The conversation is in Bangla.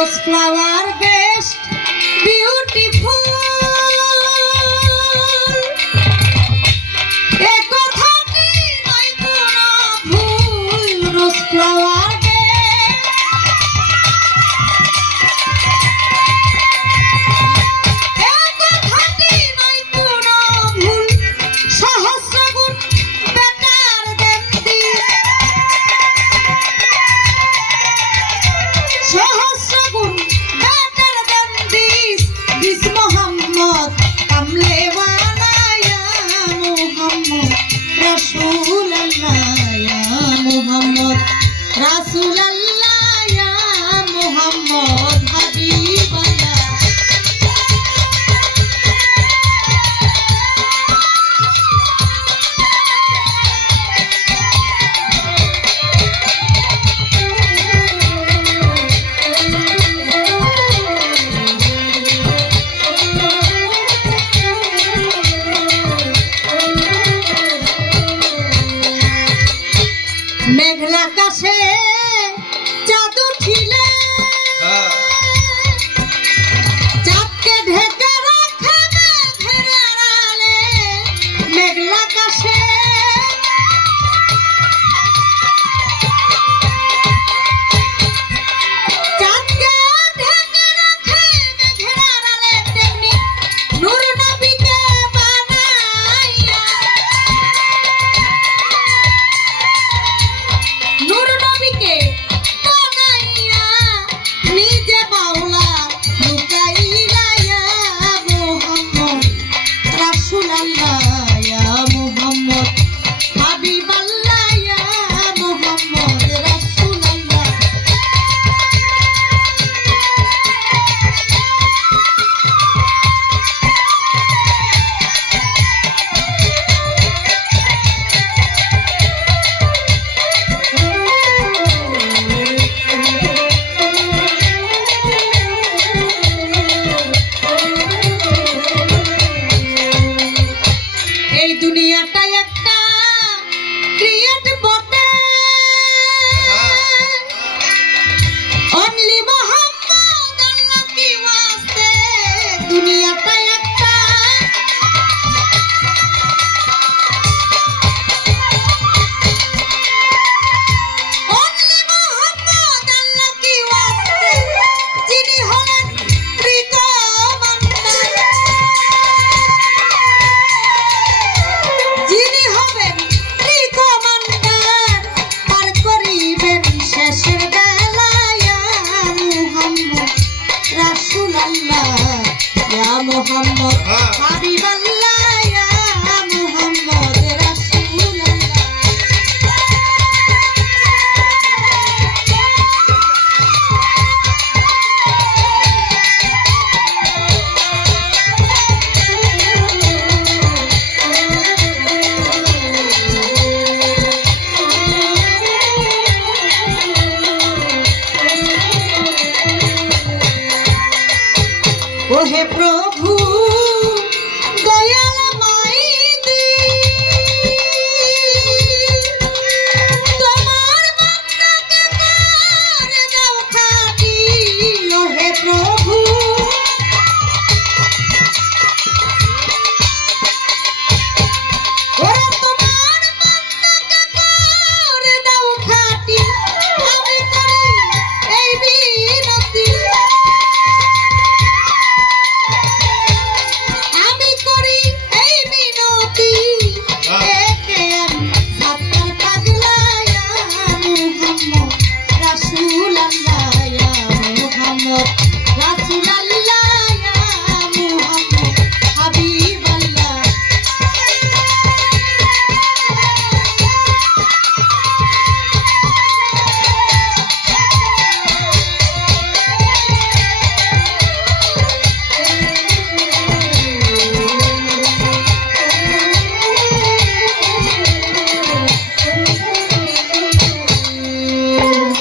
los flower gay. রাসূলুল্লাহ ইয়া মুহাম্মদ হাবিবাল্লাহ